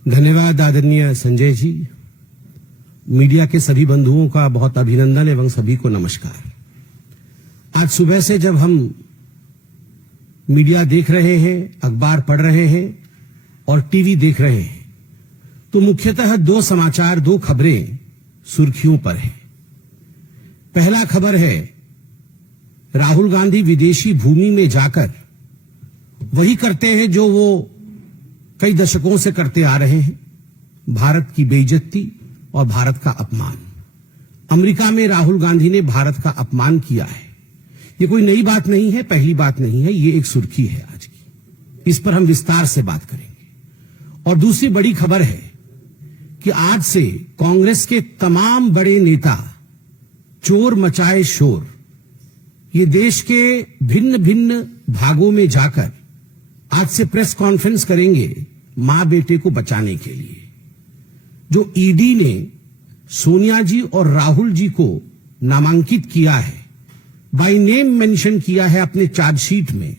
धन्यवाद आदरणीय संजय जी। मीडिया के सभी बंधुओं का बहुत अभिनंदन एवं सभी को नमस्कार। आज सुबह से जब हम मीडिया देख रहे हैं, अखबार पढ़ रहे हैं और टीवी देख रहे हैं तो मुख्यतः दो समाचार, दो खबरें सुर्खियों पर हैं। पहला खबर है राहुल गांधी विदेशी भूमि में जाकर वही करते हैं जो वो कई दशकों से करते आ रहे हैं, भारत की बेइज्जती और भारत का अपमान। अमेरिका में राहुल गांधी ने भारत का अपमान किया है। ये कोई नई बात नहीं है, पहली बात नहीं है, ये एक सुर्खी है आज की। इस पर हम विस्तार से बात करेंगे। और दूसरी बड़ी खबर है कि आज से कांग्रेस के तमाम बड़े नेता चोर मचाए शोर, ये देश के भिन्न भिन्न भागों में जाकर आज से प्रेस कॉन्फ्रेंस करेंगे मां बेटे को बचाने के लिए। जो ईडी ने सोनिया जी और राहुल जी को नामांकित किया है, बाय नेम मेंशन किया है अपने चार्जशीट में,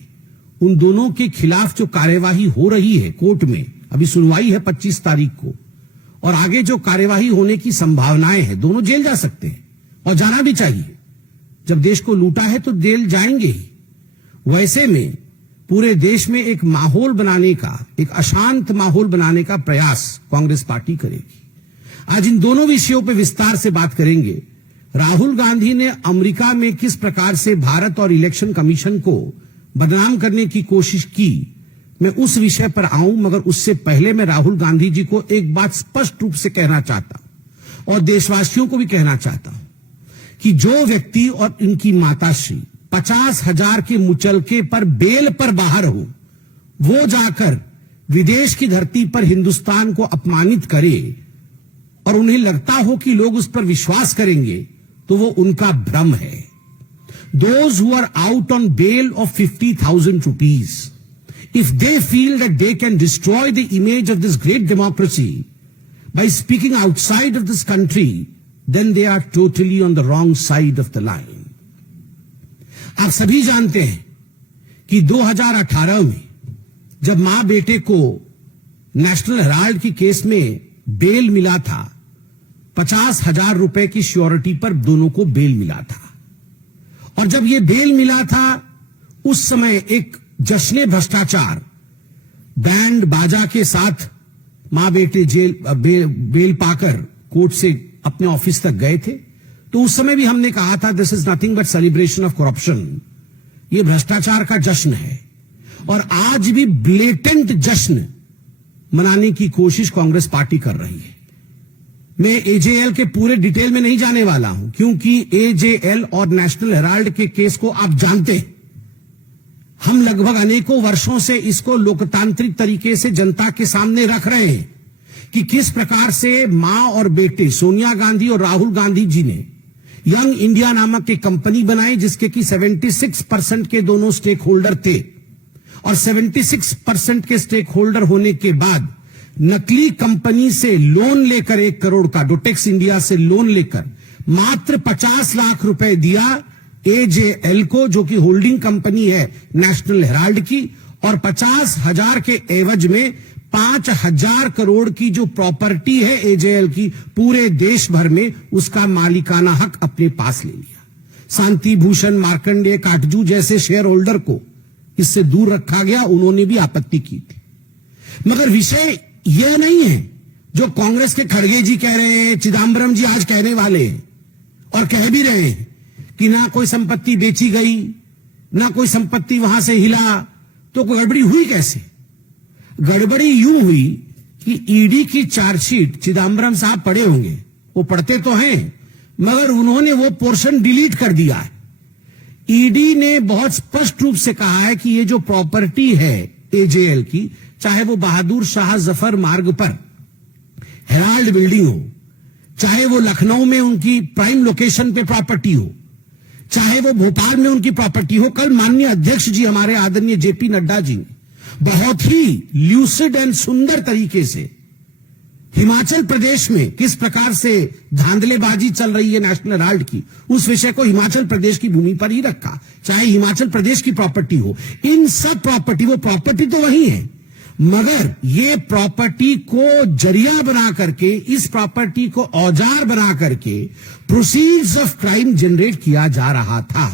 उन दोनों के खिलाफ जो कार्यवाही हो रही है कोर्ट में, अभी सुनवाई है 25 तारीख को, और आगे जो कार्यवाही होने की संभावनाएं हैं, दोनों जेल जा सकते हैं और जाना भी चाहिए। जब देश को लूटा है तो जेल जाएंगे ही। वैसे में पूरे देश में एक माहौल बनाने का, एक अशांत माहौल बनाने का प्रयास कांग्रेस पार्टी करेगी। आज इन दोनों विषयों पर विस्तार से बात करेंगे। राहुल गांधी ने अमेरिका में किस प्रकार से भारत और इलेक्शन कमीशन को बदनाम करने की कोशिश की, मैं उस विषय पर आऊं, मगर उससे पहले मैं राहुल गांधी जी को एक बात स्पष्ट रूप से कहना चाहता हूं और देशवासियों को भी कहना चाहता हूं कि जो व्यक्ति और इनकी माताश्री 50,000 के मुचलके पर बेल पर बाहर हो, वो जाकर विदेश की धरती पर हिंदुस्तान को अपमानित करे और उन्हें लगता हो कि लोग उस पर विश्वास करेंगे, तो वो उनका भ्रम है। Those who are out on bail of 50,000 rupees, if they feel that they can destroy the image of this great democracy by speaking outside of this country, then they are totally on the wrong side of the line. आप सभी जानते हैं कि 2018 में जब मां बेटे को नेशनल हेराल्ड की केस में बेल मिला था, 50,000 रुपए की श्योरिटी पर दोनों को बेल मिला था। और जब ये बेल मिला था, उस समय एक जश्न भ्रष्टाचार बैंड बाजा के साथ मां बेटे बेल पाकर कोर्ट से अपने ऑफिस तक गए थे। तो उस समय भी हमने कहा था this is nothing but celebration of corruption, ये भ्रष्टाचार का जश्न है। और आज भी ब्लेटेंट जश्न मनाने की कोशिश कांग्रेस पार्टी कर रही है। मैं एजेएल के पूरे डिटेल में नहीं जाने वाला हूं, क्योंकि एजेएल और नेशनल हेराल्ड के केस को आप जानते हैं। हम लगभग अनेकों वर्षों से इसको लोकतांत्रिक तरीके से जनता के सामने रख रहे हैं कि किस प्रकार से मां और बेटे सोनिया गांधी और राहुल गांधी जी ने यंग इंडिया नामक एक कंपनी बनाई, जिसके कि 76% के दोनों स्टेक होल्डर थे। और 76% के स्टेक होल्डर होने के बाद नकली कंपनी से लोन लेकर 1 करोड़ का, डोटेक्स इंडिया से लोन लेकर मात्र 50 लाख रुपए दिया एजेएल को, जो कि होल्डिंग कंपनी है नेशनल हेराल्ड की, और 50,000 के एवज में 5,000 करोड़ की जो प्रॉपर्टी है एजेएल की, पूरे देश भर में उसका मालिकाना हक अपने पास ले लिया। शांति भूषण, मार्कंडेय काटजू जैसे शेयर होल्डर को इससे दूर रखा गया, उन्होंने भी आपत्ति की थी। मगर विषय यह नहीं है जो कांग्रेस के खड़गे जी कह रहे हैं, चिदम्बरम जी आज कहने वाले हैं और कह भी रहे हैं कि ना कोई संपत्ति बेची गई, ना कोई संपत्ति वहां से हिला, तो कोई गड़बड़ी हुई कैसे? गड़बड़ी यूं हुई कि ईडी की चार्जशीट चिदम्बरम साहब पढ़े होंगे, वो पढ़ते तो हैं, मगर उन्होंने वो पोर्शन डिलीट कर दिया है। ईडी ने बहुत स्पष्ट रूप से कहा है कि ये जो प्रॉपर्टी है एजेएल की, चाहे वो बहादुर शाह जफर मार्ग पर हेराल्ड बिल्डिंग हो, चाहे वो लखनऊ में उनकी प्राइम लोकेशन पे प्रॉपर्टी हो, चाहे वो भोपाल में उनकी प्रॉपर्टी हो। कल माननीय अध्यक्ष जी हमारे आदरणीय जेपी नड्डा जी ने बहुत ही ल्यूसिड एंड सुंदर तरीके से हिमाचल प्रदेश में किस प्रकार से धांधलेबाजी चल रही है नेशनल हेराल्ड की, उस विषय को हिमाचल प्रदेश की भूमि पर ही रखा, चाहे हिमाचल प्रदेश की प्रॉपर्टी हो। इन सब प्रॉपर्टी, वो प्रॉपर्टी तो वही है, मगर ये प्रॉपर्टी को जरिया बना करके, इस प्रॉपर्टी को औजार बना करके प्रोसीड्स ऑफ क्राइम जनरेट किया जा रहा था।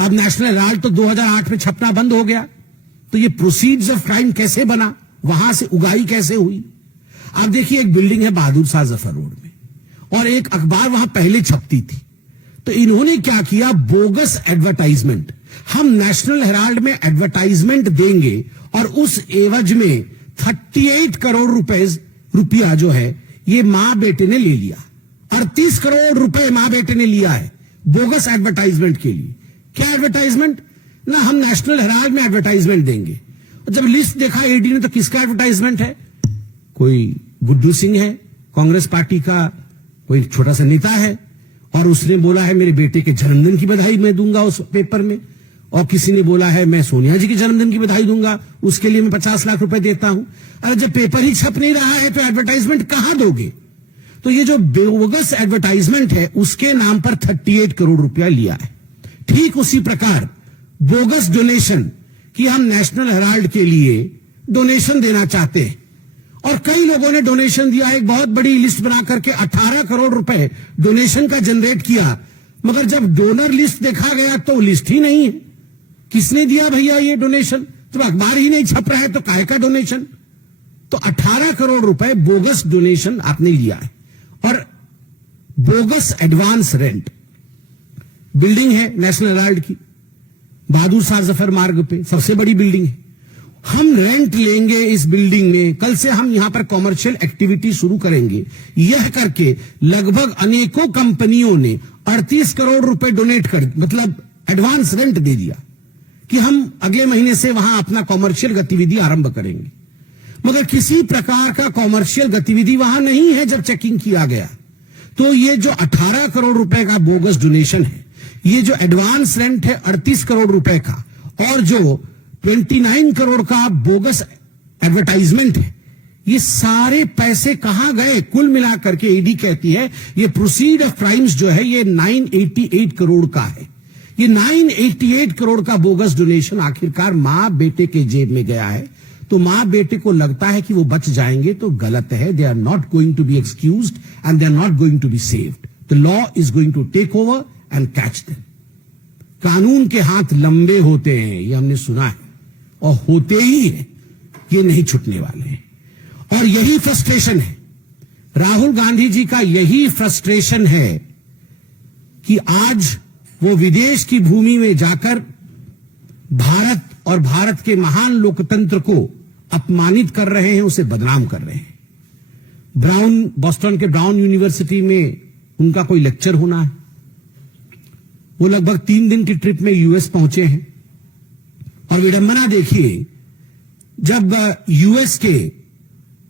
अब नेशनल हेराल्ड तो 2008 में छपना बंद हो गया, तो ये प्रोसीड्स ऑफ क्राइम कैसे बना, वहां से उगाई कैसे हुई? आप देखिए, एक बिल्डिंग है बहादुर शाह जफर रोड में, और एक अखबार वहां पहले छपती थी। तो इन्होंने क्या किया, बोगस एडवर्टाइजमेंट, हम नेशनल हेराल्ड में एडवर्टाइजमेंट देंगे और उस एवज में 38 करोड़ रुपया जो है ये मां बेटे ने ले लिया। 38 करोड़ रुपए मां बेटे ने लिया है बोगस एडवर्टाइजमेंट के लिए। क्या एडवर्टाइजमेंट? ना हम नेशनल हेराल्ड में एडवर्टाइजमेंट देंगे। और जब लिस्ट देखा ईडी ने तो किसका एडवर्टाइजमेंट है? कोई गुड्डू सिंह है, कांग्रेस पार्टी का कोई छोटा सा नेता है, और उसने बोला है मेरे बेटे के जन्मदिन की बधाई मैं दूंगा उस पेपर में। और किसी ने बोला है मैं सोनिया जी के जन्मदिन की बधाई दूंगा, उसके लिए मैं 50 लाख रुपए देता हूं। अरे जब पेपर ही छप नहीं रहा है तो एडवर्टाइजमेंट कहां दोगे? तो ये जो बोगस एडवर्टाइजमेंट है उसके नाम पर 38 करोड़ रुपया लिया है। ठीक उसी प्रकार बोगस डोनेशन कि हम नेशनल हेराल्ड के लिए डोनेशन देना चाहते हैं, और कई लोगों ने डोनेशन दिया है। एक बहुत बड़ी लिस्ट बना करके 18 करोड़ रुपए डोनेशन का जनरेट किया, मगर जब डोनर लिस्ट देखा गया तो लिस्ट ही नहीं है। किसने दिया भैया ये डोनेशन? तो अखबार ही नहीं छप रहा है तो काहे का डोनेशन? तो 18 करोड़ रुपए बोगस डोनेशन आपने लिया है। और बोगस एडवांस रेंट, बिल्डिंग है नेशनल हेराल्ड की बहादुर शाह जफर मार्ग पे, सबसे बड़ी बिल्डिंग है। हम रेंट लेंगे इस बिल्डिंग में, कल से हम यहां पर कॉमर्शियल एक्टिविटी शुरू करेंगे, यह करके लगभग अनेकों कंपनियों ने 38 करोड़ रुपए डोनेट कर, मतलब एडवांस रेंट दे दिया कि हम अगले महीने से वहां अपना कॉमर्शियल गतिविधि आरंभ करेंगे। मगर किसी प्रकार का कॉमर्शियल गतिविधि वहां नहीं है। जब चेकिंग किया गया तो ये जो 18 करोड़ रुपए का बोगस डोनेशन है, ये जो एडवांस रेंट है 38 करोड़ रुपए का, और जो 29 करोड़ का बोगस एडवर्टाइजमेंट है, ये सारे पैसे कहां गए? कुल मिलाकर के ईडी कहती है ये प्रोसीड ऑफ क्राइम्स जो है ये 988 करोड़ का है। ये 988 करोड़ का बोगस डोनेशन आखिरकार मां बेटे के जेब में गया है। तो मां बेटे को लगता है कि वो बच जाएंगे, तो गलत है। They are not going to be excused and they are not going to be saved. The law is going to take over and catch them. कानून के हाथ लंबे होते हैं, ये हमने सुना है, और होते ही है, ये नहीं छूटने वाले हैं। और यही फ्रस्ट्रेशन है, राहुल गांधी जी का यही फ्रस्ट्रेशन है कि आज वो विदेश की भूमि में जाकर भारत और भारत के महान लोकतंत्र को अपमानित कर रहे हैं, उसे बदनाम कर रहे हैं। बॉस्टन के ब्राउन यूनिवर्सिटी में उनका कोई लेक्चर होना है, वो लगभग 3 दिन की ट्रिप में यूएस पहुंचे हैं। और विडंबना देखिए, जब यूएस के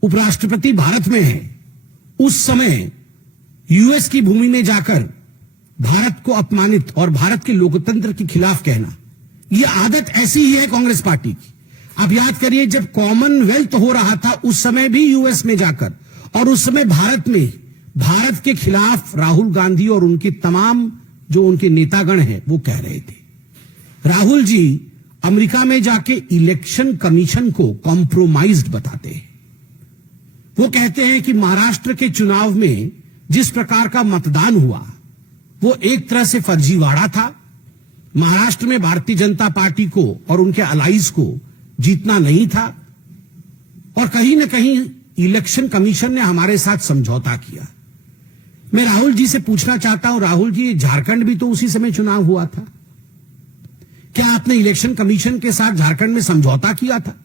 उपराष्ट्रपति भारत में है, उस समय यूएस की भूमि में जाकर भारत को अपमानित और भारत के लोकतंत्र के खिलाफ कहना, यह आदत ऐसी ही है कांग्रेस पार्टी की। आप याद करिए, जब कॉमनवेल्थ हो रहा था उस समय भी यूएस में जाकर, और उस समय भारत में भारत के खिलाफ राहुल गांधी और उनके तमाम जो उनके नेतागण हैं वो कह रहे थे। राहुल जी अमेरिका में जाके इलेक्शन कमीशन को कॉम्प्रोमाइज्ड बताते हैं। वो कहते हैं कि महाराष्ट्र के चुनाव में जिस प्रकार का मतदान हुआ वो एक तरह से फर्जीवाड़ा था। महाराष्ट्र में भारतीय जनता पार्टी को और उनके अलाइज को जीतना नहीं था, और कहीं ना कहीं इलेक्शन कमीशन ने हमारे साथ समझौता किया। मैं राहुल जी से पूछना चाहता हूं, राहुल जी, झारखंड भी तो उसी समय चुनाव हुआ था, क्या आपने इलेक्शन कमीशन के साथ झारखंड में समझौता किया था?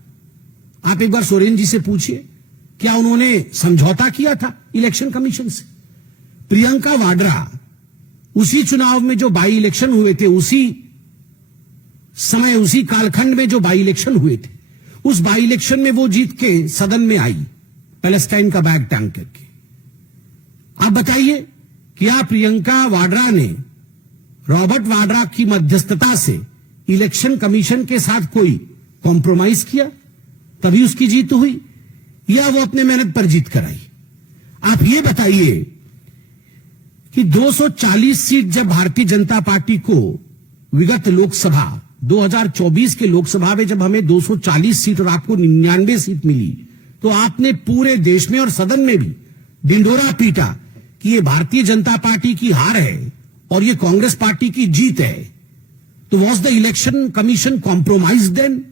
आप एक बार सोरेन जी से पूछिए, क्या उन्होंने समझौता किया था इलेक्शन कमीशन से? प्रियंका वाड्रा उसी चुनाव में जो बाई इलेक्शन हुए थे, उसी समय उसी कालखंड में जो बाई इलेक्शन हुए थे, उस बाई इलेक्शन में वो जीत के सदन में आई पैलेस्टाइन का बैग टांग करके। आप बताइए, क्या प्रियंका वाड्रा ने रॉबर्ट वाड्रा की मध्यस्थता से इलेक्शन कमीशन के साथ कोई कॉम्प्रोमाइज किया तभी उसकी जीत हुई, या वो अपने मेहनत पर जीत कराई? आप ये बताइए कि 240 सीट जब भारतीय जनता पार्टी को विगत लोकसभा 2024 के लोकसभा में जब हमें 240 सीट और आपको 99 सीट मिली, तो आपने पूरे देश में और सदन में भी ढिंढोरा पीटा कि ये भारतीय जनता पार्टी की हार है और ये कांग्रेस पार्टी की जीत है। तो was the election commission compromise then?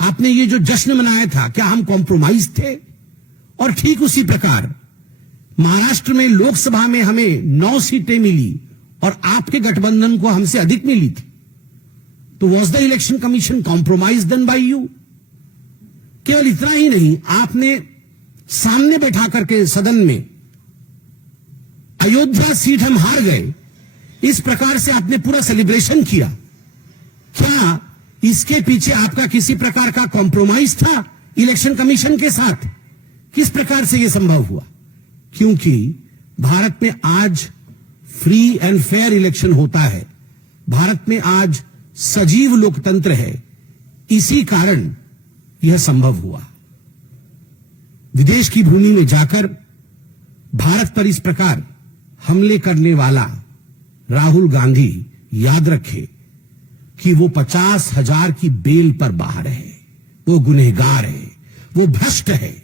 आपने ये जो जश्न मनाया था, क्या हम कॉम्प्रोमाइज थे? और ठीक उसी प्रकार महाराष्ट्र में लोकसभा में हमें 9 सीटें मिली और आपके गठबंधन को हमसे अधिक मिली थी। तो was the election commission compromise then by you? केवल इतना ही नहीं, आपने सामने बैठा करके सदन में अयोध्या सीट हम हार गए, इस प्रकार से आपने पूरा सेलिब्रेशन किया। क्या इसके पीछे आपका किसी प्रकार का कॉम्प्रोमाइज था इलेक्शन कमीशन के साथ? किस प्रकार से यह संभव हुआ? क्योंकि भारत में आज फ्री एंड फेयर इलेक्शन होता है, भारत में आज सजीव लोकतंत्र है, इसी कारण यह संभव हुआ। विदेश की भूमि में जाकर भारत पर इस प्रकार हमले करने वाला राहुल गांधी याद रखे कि वो 50,000 की बेल पर बाहर है, वो गुनहगार है, वो भ्रष्ट है,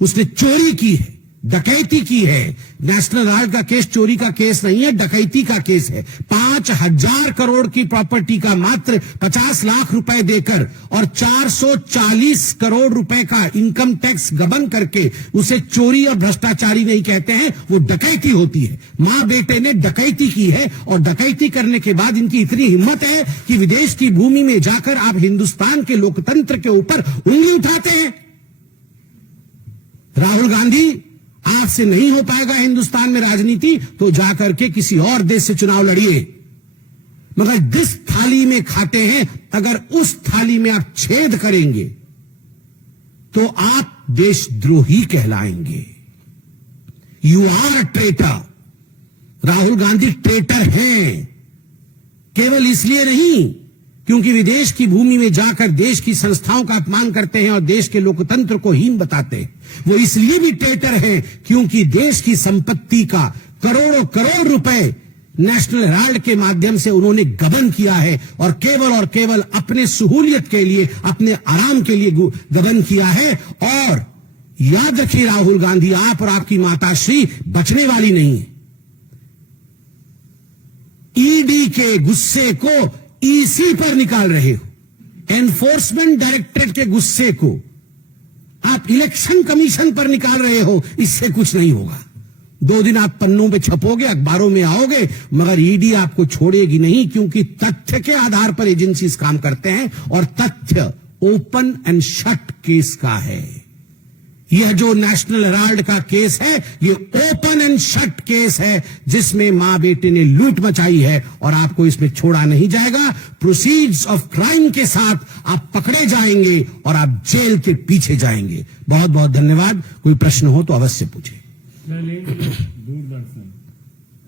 उसने चोरी की है, डकैती की है। नेशनल हेराल्ड का केस चोरी का केस नहीं है, डकैती का केस है। 5,000 करोड़ की प्रॉपर्टी का मात्र 50 लाख रुपए देकर और 440 करोड़ रुपए का इनकम टैक्स गबन करके उसे चोरी और भ्रष्टाचारी नहीं कहते हैं, वो डकैती होती है। मां बेटे ने डकैती की है और डकैती करने के बाद इनकी इतनी हिम्मत है कि विदेश की भूमि में जाकर आप हिंदुस्तान के लोकतंत्र के ऊपर उंगली उठाते हैं। राहुल गांधी, आपसे नहीं हो पाएगा हिंदुस्तान में राजनीति, तो जाकर के किसी और देश से चुनाव लड़िए, मगर जिस थाली में खाते हैं अगर उस थाली में आप छेद करेंगे तो आप देशद्रोही कहलाएंगे। You are traitor. Rahul Gandhi traitor हैं, केवल इसलिए नहीं क्योंकि विदेश की भूमि में जाकर देश की संस्थाओं का अपमान करते हैं और देश के लोकतंत्र को हीन बताते हैं, वो इसलिए भी ट्रेटर हैं क्योंकि देश की संपत्ति का करोड़ों करोड़ रुपए नेशनल हेराल्ड के माध्यम से उन्होंने गबन किया है और केवल अपने सहूलियत के लिए, अपने आराम के लिए गबन किया है। और याद रखिए राहुल गांधी, आप और आपकी माताश्री बचने वाली नहीं है। ईडी के गुस्से को ईसी पर निकाल रहे हो, एनफोर्समेंट डायरेक्टरेट के गुस्से को आप इलेक्शन कमीशन पर निकाल रहे हो। इससे कुछ नहीं होगा। 2 दिन आप पन्नों पे छपोगे, अखबारों में आओगे, मगर ईडी आपको छोड़ेगी नहीं, क्योंकि तथ्य के आधार पर एजेंसीज काम करते हैं और तथ्य ओपन एंड शट केस का है। यह जो नेशनल हेराल्ड का केस है, ये ओपन एंड शट केस है जिसमें मां बेटे ने लूट मचाई है और आपको इसमें छोड़ा नहीं जाएगा। प्रोसीड्स ऑफ क्राइम के साथ आप पकड़े जाएंगे और आप जेल के पीछे जाएंगे। बहुत बहुत धन्यवाद। कोई प्रश्न हो तो अवश्य पूछे। दूरदर्शन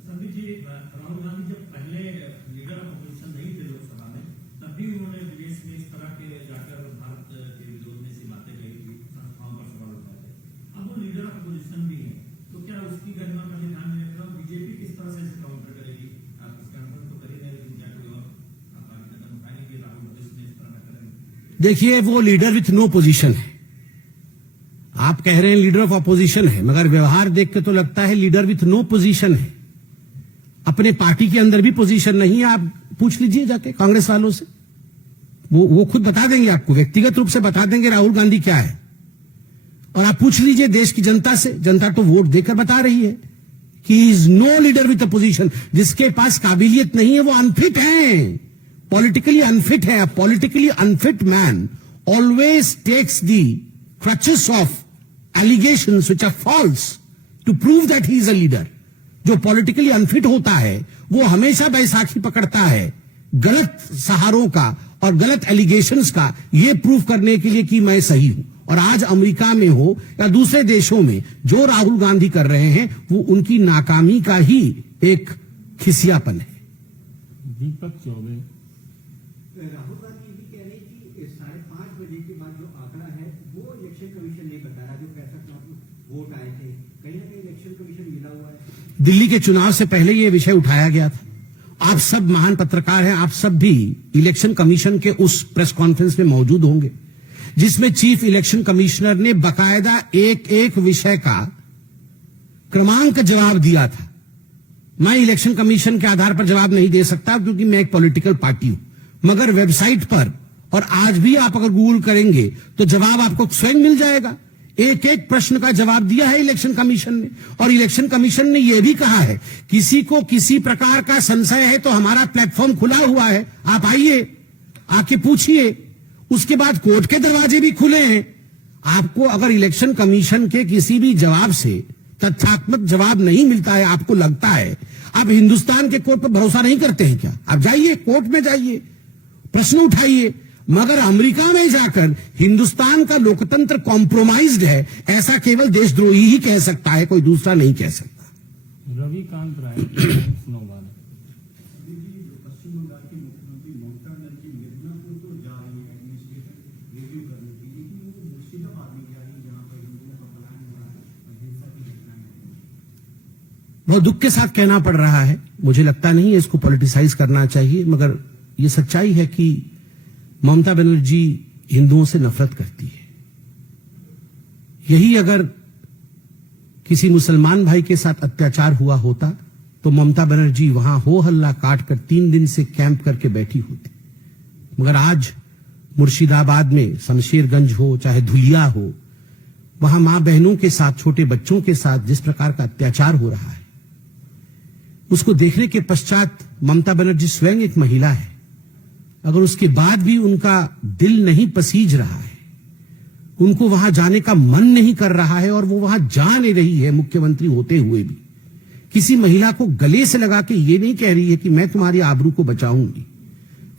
संदीप जी, राहुल गांधी जब पहले लीडर ऑफ अपोजिशन नहीं थे लोकसभा में, तब भी उन्होंने विदेश में इस तरह के जाकर भारत के विरोध में सी बातें कही थी, संस्थाओं पर सवाल उठाए थे। अब वो लीडर ऑफ अपोजिशन भी है, तो क्या उसकी गरिमा का ध्यान में रखकर बीजेपी किस तरह से काउंटर करेगी? आप इसका अनुमान तो कर ही नहीं, लेकिन क्या कोई और आप कदम उठाएंगे राहुल भविष्य में इस तरह का करेंगे? देखिए, वो लीडर विथ नो पोजीशन है। आप कह रहे हैं लीडर ऑफ अपोजिशन है, मगर व्यवहार देख के तो लगता है लीडर विथ नो पोजीशन है। अपने पार्टी के अंदर भी पोजीशन नहीं है। आप पूछ लीजिए जाके कांग्रेस वालों से, वो खुद बता देंगे आपको, व्यक्तिगत रूप से बता देंगे राहुल गांधी क्या है। और आप पूछ लीजिए देश की जनता से, जनता तो वोट देकर बता रही है कि is no leader with opposition. जिसके पास काबिलियत नहीं है वो अनफिट है, पॉलिटिकली अनफिट है। Politically unfit man always takes the crutches of allegations which are false to prove that he is a leader. जो पॉलिटिकली अनफिट होता है वो हमेशा बैसाखी पकड़ता है गलत सहारों का और गलत एलिगेशंस का, ये प्रूव करने के लिए कि मैं सही हूं। और आज अमेरिका में हो या दूसरे देशों में जो राहुल गांधी कर रहे हैं वो उनकी नाकामी का ही एक खिसियापन है। दीपक चौबे। राहुल गांधी भी कह रहे हैं कि 5:30 बजे के बाद जो आंकड़ा है वो इलेक्शन कमीशन नहीं बता रहा, जो 65 वोट आए थे, कहीं ना कहीं इलेक्शन कमीशन मिला हुआ है। दिल्ली के चुनाव से पहले यह विषय उठाया गया था आप सब महान पत्रकार हैं, आप सब भी इलेक्शन कमीशन के उस प्रेस कॉन्फ्रेंस में मौजूद होंगे जिसमें चीफ इलेक्शन कमिश्नर ने बकायदा एक एक विषय का क्रमांक जवाब दिया था। मैं इलेक्शन कमीशन के आधार पर जवाब नहीं दे सकता क्योंकि मैं एक पॉलिटिकल पार्टी हूं, मगर वेबसाइट पर और आज भी आप अगर गूगल करेंगे तो जवाब आपको स्वयं मिल जाएगा। एक एक प्रश्न का जवाब दिया है इलेक्शन कमीशन ने, और इलेक्शन कमीशन ने यह भी कहा है किसी को किसी प्रकार का संशय है तो हमारा प्लेटफॉर्म खुला हुआ है, आप आइए, आके पूछिए। उसके बाद कोर्ट के दरवाजे भी खुले हैं। आपको अगर इलेक्शन कमीशन के किसी भी जवाब से तथ्यात्मक जवाब नहीं मिलता है, आपको लगता है आप हिंदुस्तान के कोर्ट पर भरोसा नहीं करते हैं क्या? आप जाइए, कोर्ट में जाइए, प्रश्न उठाइए। मगर अमेरिका में जाकर हिंदुस्तान का लोकतंत्र कॉम्प्रोमाइज्ड है, ऐसा केवल देशद्रोही ही कह सकता है, कोई दूसरा नहीं कह सकता। रविकांत राय नौबान। पश्चिम बंगाल के मुख्यमंत्री ममता बनर्जी मिदनापुर तो जा रही है एडमिनिस्ट्रेटिव रिव्यू करने के लिए, लेकिन वो मुर्शिदाबाद नहीं जा रही जहां पर हिंदुओं का पलायन हो रहा है और हिंसा की घटनाएं हो रही हैं। बहुत दुख के साथ कहना पड़ रहा है, मुझे लगता नहीं है इसको पॉलिटिसाइज करना चाहिए, मगर ये सच्चाई है कि ममता बनर्जी हिंदुओं से नफरत करती है। यही अगर किसी मुसलमान भाई के साथ अत्याचार हुआ होता तो ममता बनर्जी वहां हो हल्ला काट कर 3 दिन से कैंप करके बैठी होती। मगर आज मुर्शिदाबाद में शमशेरगंज हो चाहे धुलिया हो, वहां मां बहनों के साथ, छोटे बच्चों के साथ जिस प्रकार का अत्याचार हो रहा है, उसको देखने के पश्चात ममता बनर्जी स्वयं एक महिला है, अगर उसके बाद भी उनका दिल नहीं पसीज रहा है, उनको वहां जाने का मन नहीं कर रहा है और वो वहां जा नहीं रही है मुख्यमंत्री होते हुए भी, किसी महिला को गले से लगा के ये नहीं कह रही है कि मैं तुम्हारी आबरू को बचाऊंगी,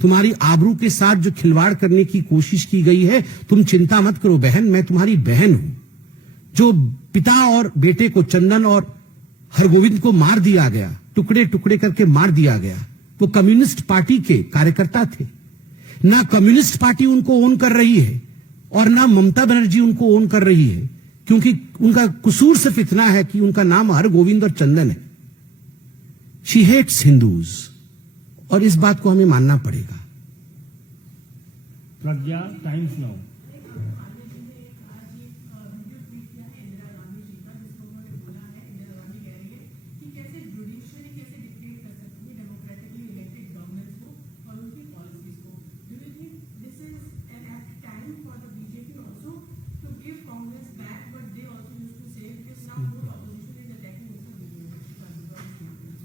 तुम्हारी आबरू के साथ जो खिलवाड़ करने की कोशिश की गई है, तुम चिंता मत करो बहन, मैं तुम्हारी बहन हूं। जो पिता और बेटे को, चंदन और हरगोविंद को मार दिया गया, टुकड़े टुकड़े करके मार दिया गया, वो कम्युनिस्ट पार्टी के कार्यकर्ता थे। ना कम्युनिस्ट पार्टी उनको ओन कर रही है और ना ममता बनर्जी उनको ओन कर रही है, क्योंकि उनका कसूर सिर्फ इतना है कि उनका नाम हरगोविंद और चंदन है। शी हेट्स हिंदूज और इस बात को हमें मानना पड़ेगा। Pragya Times Now.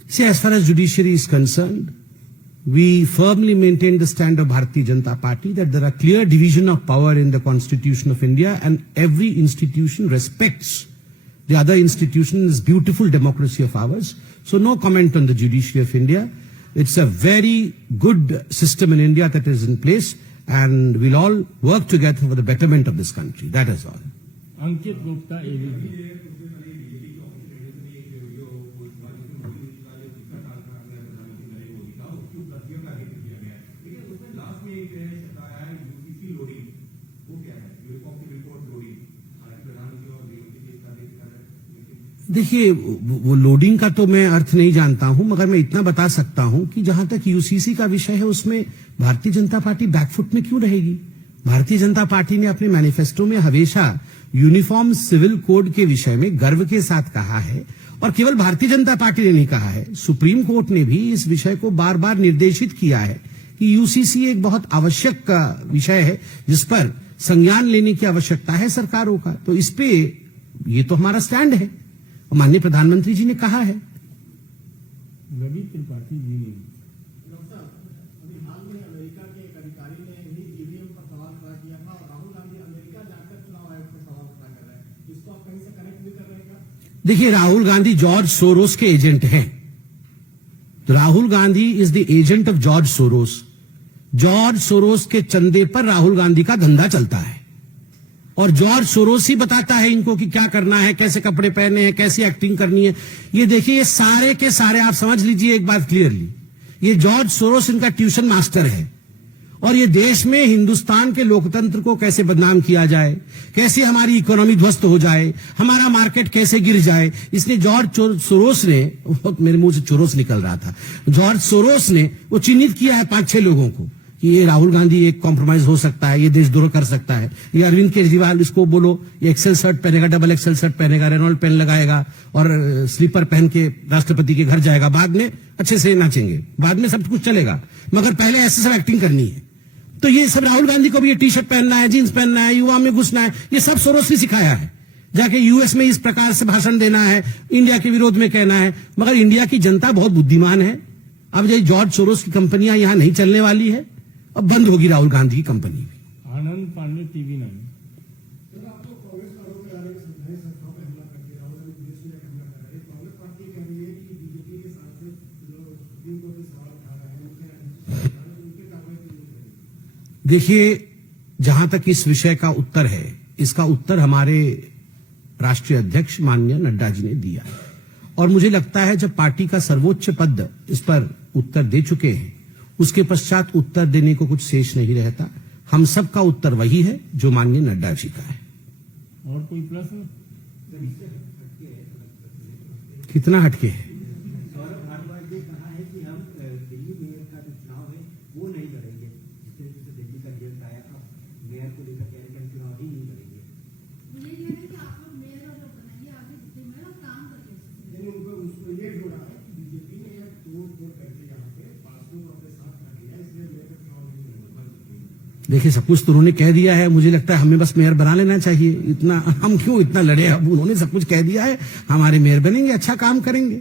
See, as far as judiciary is concerned, we firmly maintain the stand of Bharatiya Janata Party that there are clear division of power in the Constitution of India and every institution respects the other institution in this beautiful democracy of ours. So no comment on the judiciary of India. It's a very good system in India that is in place and we'll all work together for the betterment of this country. That is all. Ankit Gupta ABP. देखिए, वो loading का तो मैं अर्थ नहीं जानता हूं, मगर मैं इतना बता सकता हूं कि जहां तक यूसीसी का विषय है उसमें भारतीय जनता पार्टी बैकफुट में क्यों रहेगी। भारतीय जनता पार्टी ने अपने मैनिफेस्टो में हमेशा यूनिफॉर्म सिविल कोड के विषय में गर्व के साथ कहा है, और केवल भारतीय जनता पार्टी ने नहीं कहा है, सुप्रीम कोर्ट ने भी इस विषय को बार बार निर्देशित किया है कि यूसीसी एक बहुत आवश्यक विषय है जिस पर संज्ञान लेने की आवश्यकता है सरकारों का। तो इस पे ये तो हमारा स्टैंड है, माननीय प्रधानमंत्री जी ने कहा है। रवि त्रिपाठी जी। डॉक्टर साहब, अभी हाल में अमेरिका के एक अधिकारी ने भी ईवीएम पर सवाल खड़ा किया था और राहुल गांधी अमेरिका जाकर चुनाव आयोग पर सवाल खड़ा कर रहे हैं, इसको आप कहीं से कनेक्ट भी कर रहे हैं क्या? देखिए, राहुल गांधी जॉर्ज सोरोस के एजेंट हैं। Rahul Gandhi is the agent of George Soros. George Soros के चंदे पर राहुल गांधी का धंधा चलता है और जॉर्ज सोरोस ही बताता है इनको कि क्या करना है, कैसे कपड़े पहने हैं, कैसी एक्टिंग करनी है। ये देखिए, ये सारे के सारे आप समझ लीजिए एक बात क्लियरली, ये जॉर्ज सोरोस इनका ट्यूशन मास्टर है और ये देश में हिंदुस्तान के लोकतंत्र को कैसे बदनाम किया जाए, कैसे हमारी इकोनॉमी ध्वस्त हो जाए, हमारा मार्केट कैसे गिर जाए, इसने जॉर्ज सोरोस ने, मेरे मुंह से चोरोस निकल रहा था, जॉर्ज सोरोस ने वो चिन्हित किया है 5-6 लोगों को कि ये राहुल गांधी एक कॉम्प्रोमाइज हो सकता है, ये देशद्रोह कर सकता है। ये अरविंद केजरीवाल, इसको बोलो ये एक्सेल शर्ट पहनेगा, डबल एक्सेल शर्ट पहनेगा, रेनॉल्ड पेन लगाएगा और स्लीपर पहन के राष्ट्रपति के घर जाएगा, बाद में अच्छे से नाचेंगे, बाद में सब कुछ चलेगा, मगर पहले ऐसे सब एक्टिंग करनी है। तो ये सब राहुल गांधी को भी ये टी शर्ट पहनना है, जींस पहनना है, युवा में घुसना है, ये सब सोरोस ने सिखाया है। जाके यूएस में इस प्रकार से भाषण देना है, इंडिया के विरोध में कहना है, मगर इंडिया की जनता बहुत बुद्धिमान है। अब ये जॉर्ज सोरोस की कंपनियां यहां नहीं चलने वाली है, अब बंद होगी राहुल गांधी की कंपनी भी। आनंद पांडे, टीवी 9। सर, आपको कांग्रेस का आरोप लगा रहे हैं कि संविधानिक संस्थाओं पर हमला करके राहुल गांधी देश में हमला कर रहे हैं। कांग्रेस पार्टी कह रही है कि बीजेपी के सांसद जो सुप्रीम कोर्ट में सवाल उठा रहे हैं, उनके कार्रवाई क्यों नहीं करेगी? देखिए, जहां तक इस विषय का उत्तर है, इसका उत्तर हमारे राष्ट्रीय अध्यक्ष माननीय नड्डा जी ने दिया है और मुझे लगता है जब पार्टी का सर्वोच्च पद इस पर उत्तर दे चुके हैं, उसके पश्चात उत्तर देने को कुछ शेष नहीं रहता। हम सब का उत्तर वही है जो माननीय नड्डा जी का है। और कोई प्रश्न? कितना हटके है? सौरभ भारद्वाज ने कहा है कि हम दिल्ली मेयर का जो चुनाव है वो नहीं लड़ेंगे। जिस तरीके से दिल्ली का रिजल्ट आया, अब मेयर को लेकर कह रहे हैं कि हम चुनाव ही नहीं लड़ेंगे। मुझे ये है कि आप लोग मेयर और बनाइए, आगे जितने मेयर और काम करिए। यानी उसको ये जोड़ा है कि बीजेपी ने यह तोड़ करके यहाँ पे पार्टियों को अपने साथ कर लिया, इसलिए मेयर का चुनाव नहीं होगा। देखिए, सब कुछ तो उन्होंने कह दिया है, मुझे लगता है हमें बस मेयर बना लेना चाहिए। इतना हम क्यों इतना लड़े? अब उन्होंने सब कुछ कह दिया है, हमारे मेयर बनेंगे, अच्छा काम करेंगे।